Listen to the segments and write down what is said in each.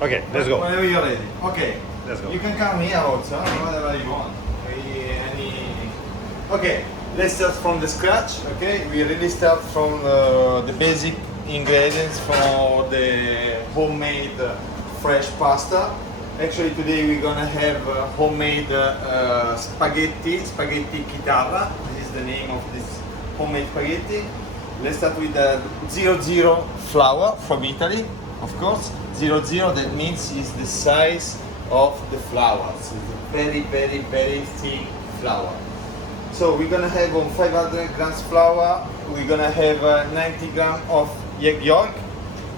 Okay, let's go. Whenever you're ready. Okay. Let's go. You can come here also, whatever you want. Okay, let's start from the scratch. Okay, we really start from the basic ingredients for the homemade fresh pasta. Actually, today we're gonna have homemade spaghetti chitarra. This is the name of this homemade spaghetti. Let's start with the 00 flour from Italy, of course. 00, that means is the size of the flour. So it's a very, very, very thick flour. So we're gonna have on 500 grams flour, we're gonna have 90 grams of egg yolk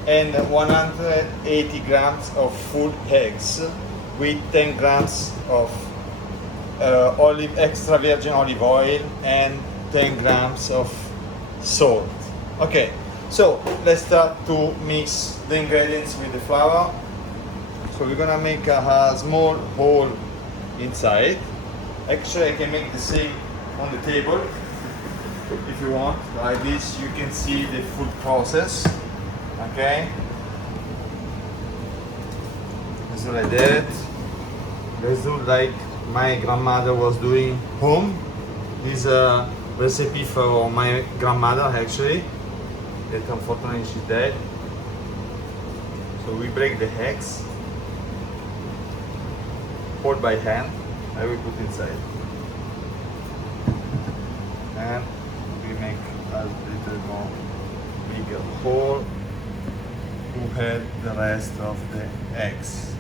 and 180 grams of full eggs with 10 grams of extra virgin olive oil and 10 grams of salt. Okay, so let's start to mix the ingredients with the flour. So we're gonna make a small hole inside. Actually, I can make the same on the table if you want. Like this, you can see the full process. Okay, let's do like that. Let's do like my grandmother was doing home. This is a recipe for my grandmother actually, that unfortunately she died. So we break the eggs, hold by hand, I will put inside. And we make a little more bigger hole to have the rest of the eggs.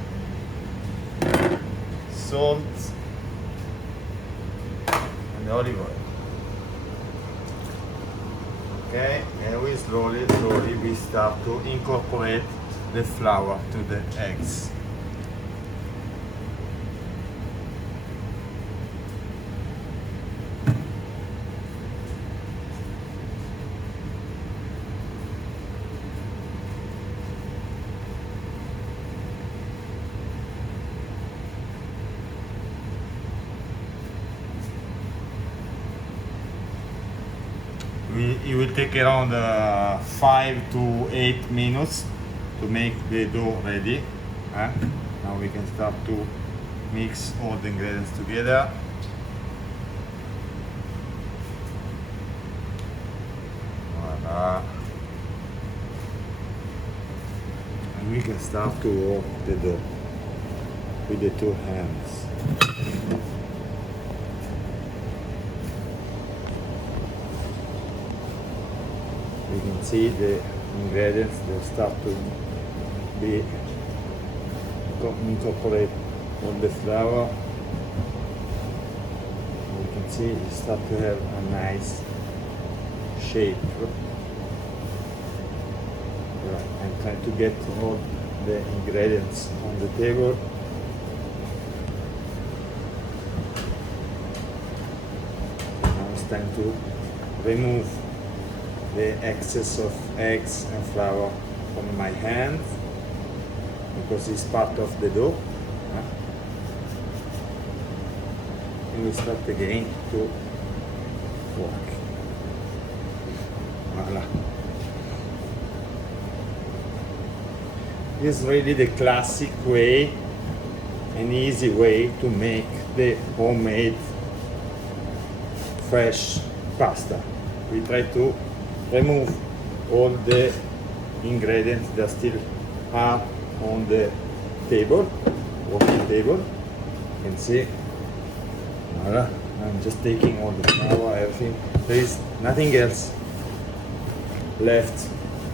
Salt and olive oil. Okay, and we slowly we start to incorporate the flour to the eggs. It will take around 5 to 8 minutes to make the dough ready. Now we can start to mix all the ingredients together. Voila. And we can start to work the dough with the two hands. You can see the ingredients that start to be incorporate on the flour. You can see it start to have a nice shape. Right, I'm trying to get all the ingredients on the table. Now it's time to remove the excess of eggs and flour from my hand because it's part of the dough. And we start again to work. Voila. This is really the classic way, an easy way to make the homemade fresh pasta. We try to remove all the ingredients that still are on the table, working table. You can see, voila, I'm just taking all the flour, everything. There is nothing else left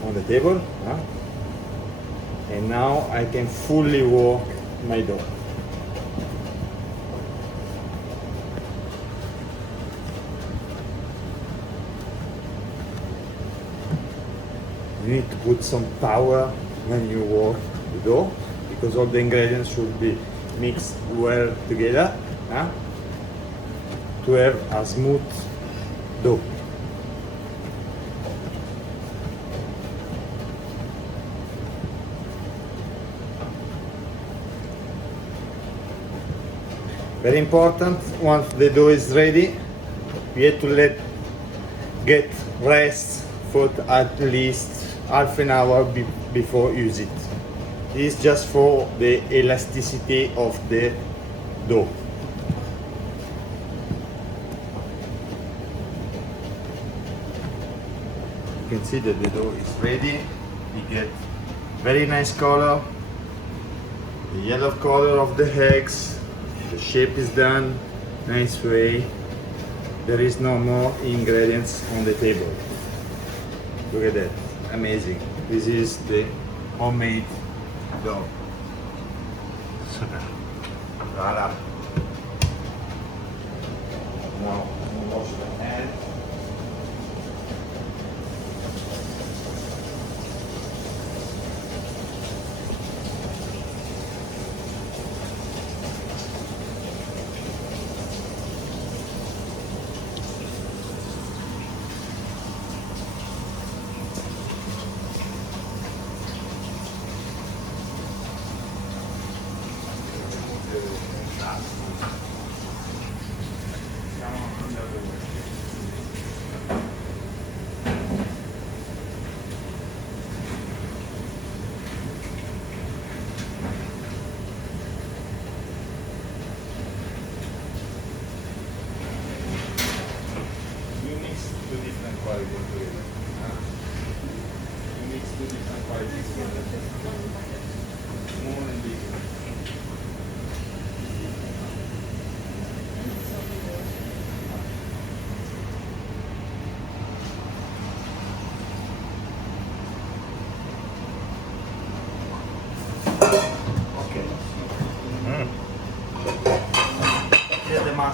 on the table. And now I can fully work my dough. You need to put some power when you work the dough because all the ingredients should be mixed well together to have a smooth dough. Very important, once the dough is ready, we have to get rest for at least half an hour before use it. is just for the elasticity of the dough. You can see that the dough is ready. We get very nice color, the yellow color of the eggs, the shape is done, nice way. There is no more ingredients on the table. Look at that, amazing. This is the homemade dough. Super. Voilà. Now, wash the hand.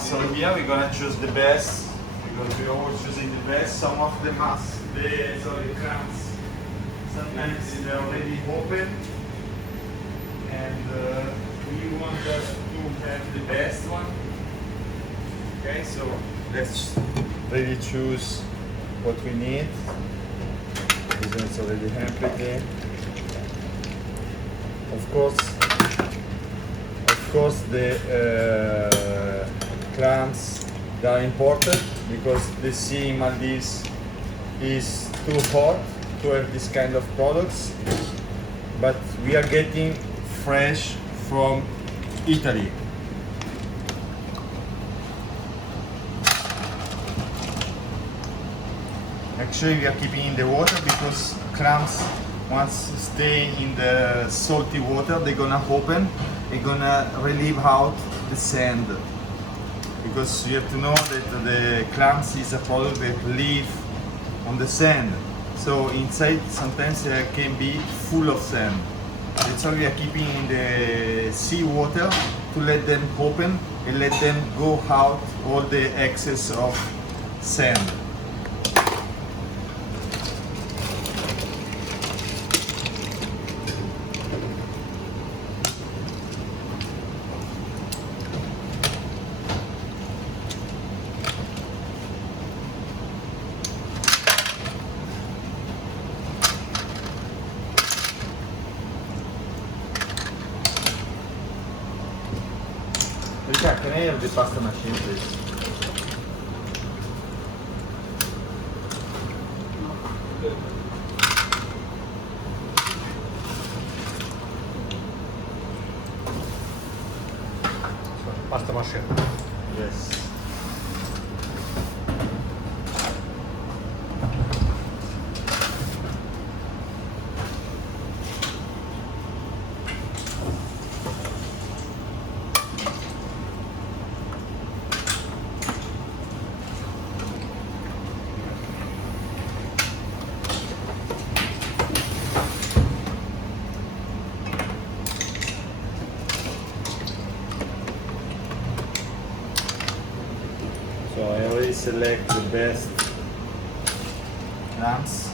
So here we're gonna choose the best because we're always choosing the best. Some of the crumbs, sometimes they're already open, and we want just to have the best one. Okay, so let's really choose what we need. This one's already empty. Of course, the clams, they are important because the sea in Maldives is too hot to have this kind of products, but we are getting fresh from Italy. Actually, we are keeping in the water because clams, once stay in the salty water, they're gonna open, they're gonna relieve out the sand. Because you have to know that the clams is a product that live on the sand. So inside sometimes it can be full of sand. That's why we are keeping in the sea water to let them open and let them go out all the excess of sand. Can I have the pasta machine, please? Pasta machine. Yes. So I already select the best clams.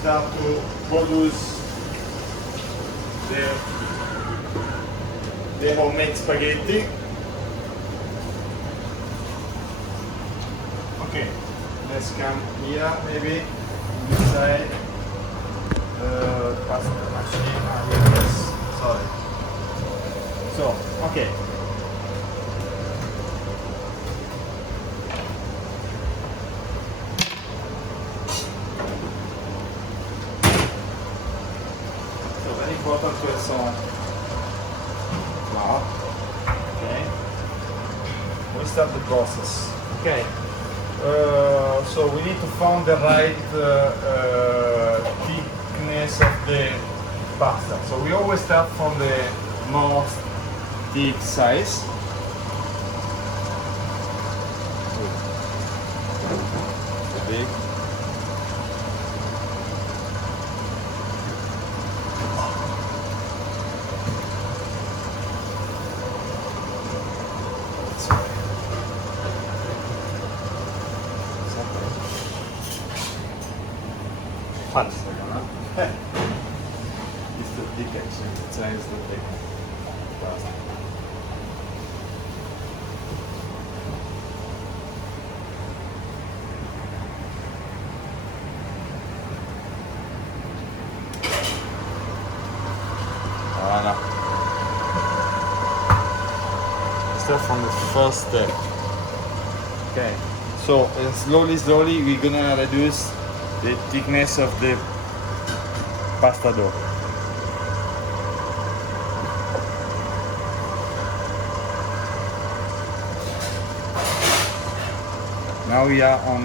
start to produce the homemade spaghetti. Okay, let's come here maybe inside pasta machine. Yes, sorry. So, okay. So very important to have some flour. Okay. We start the process. Okay. So we need to find the right thickness of the pasta. So we always start from the most thick size. Big. Falso. It's the thick actually, the size is the thick pasta. Voilà. Start from the first step. Okay. So slowly we're gonna reduce the thickness of the pasta dough. Now we are on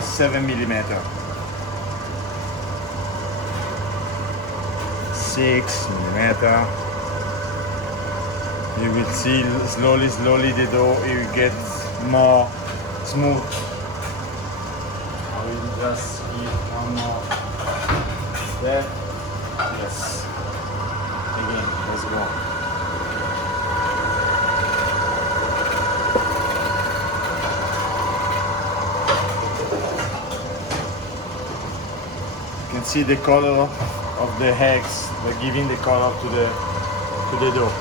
7 mm. 6 mm. You will see slowly the dough will get more smooth. I will just give one more step. Yes. Again, let's go. You can see the color of the eggs. They're giving the color to the dough.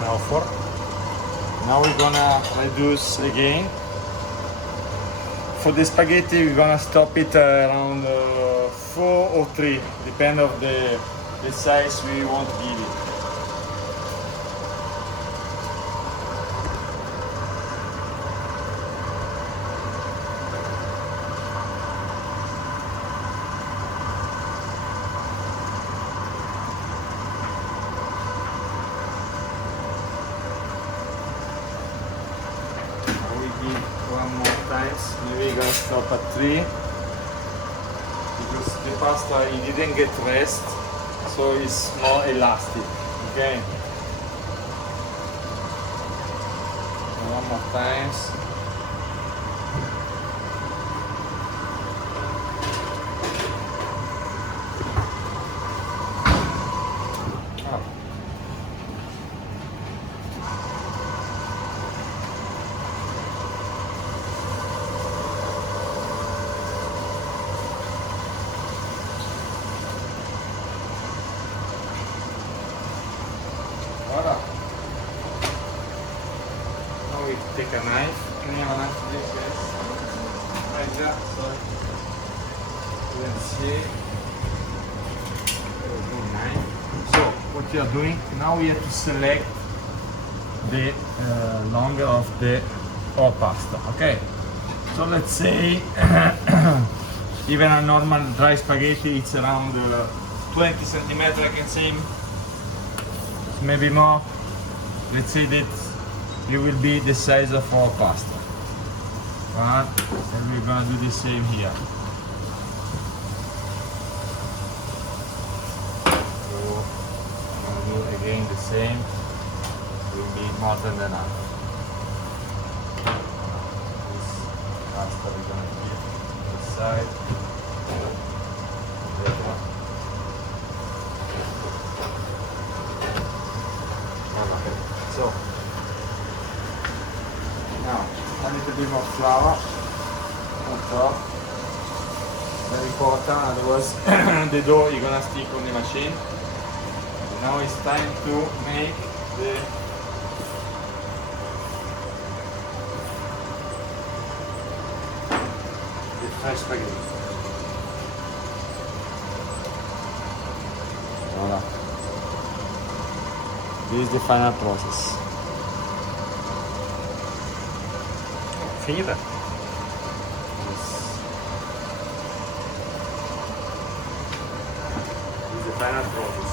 Now 4. Now we're gonna reduce again. For the spaghetti, we're gonna stop it around 4 or 3, depend of the size we want to give it. One more times, maybe we're gonna stop at 3 because the pasta it didn't get rest, so it's more elastic. Okay. One more times. Voilà. Now we take a knife. Can you have a knife, please, guys? Right there, sorry. Let's see. There is no knife. So, what you are doing, now we have to select the longer of the whole pasta, okay? So let's say, even a normal dry spaghetti, it's around 20 centimeters, I can say. Maybe more. Let's say that it will be the size of our pasta. One, and we're gonna do the same here. So I'm gonna do again the same. Will be more than enough. This pasta we're gonna keep to the side. That one. So now a little bit more flour on top. Very important, otherwise the dough is gonna stick on the machine. Now it's time to make the fresh spaghetti. Voilà. This is the final process. Finita. This is the final process.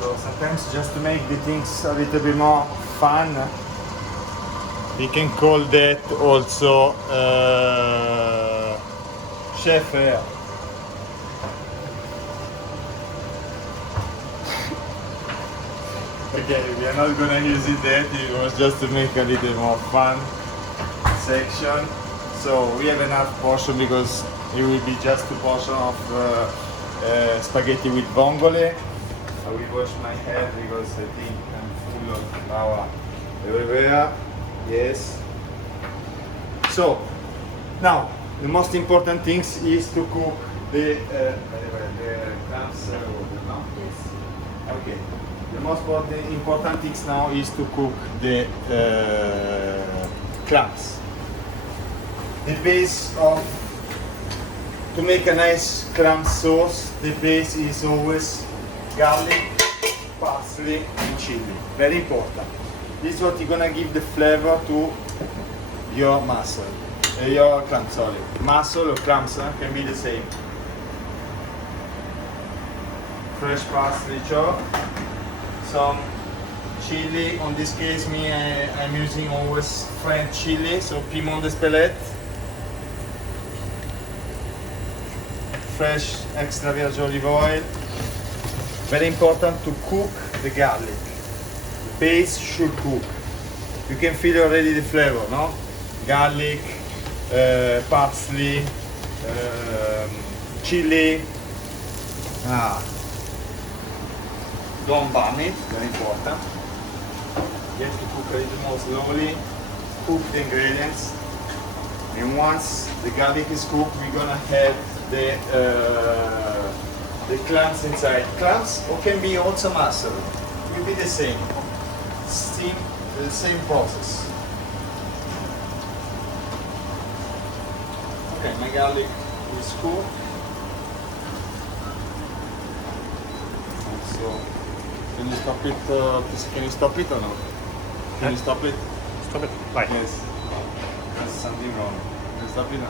So sometimes just to make the things a little bit more fun, we can call that also chef air. Okay, we are not gonna use it that, it was just to make a little more fun section. So we have enough portion because it will be just 2 portions of spaghetti with vongole. I will wash my head because I think I'm full of flour everywhere. Yes. So now the most important thing is to cook the clams. No? Yes. Okay. The most important thing now is to cook the clams. The base of to make a nice clam sauce. The base is always garlic, parsley, and chili. Very important. This is what you're gonna give the flavor to your mussel, your clam. Sorry, mussel or clams can be the same. Fresh parsley chop, some chili. On this case, I'm using always French chili, so piment d'Espelette. Fresh extra virgin olive oil. Very important to cook the garlic. The base should cook. You can feel already the flavor, no? Garlic, parsley, chili. Don't burn it, very important. You have to cook a little more slowly. Cook the ingredients. And once the garlic is cooked, we're gonna have the clams inside. Clams or can be also mussel. It will be the same. Steam, the same process. Okay, my garlic is cooked. So, can you stop it? Can you stop it or no? Can you stop it? Stop it. Vai. Yes. There's something wrong. Can you stop it or no?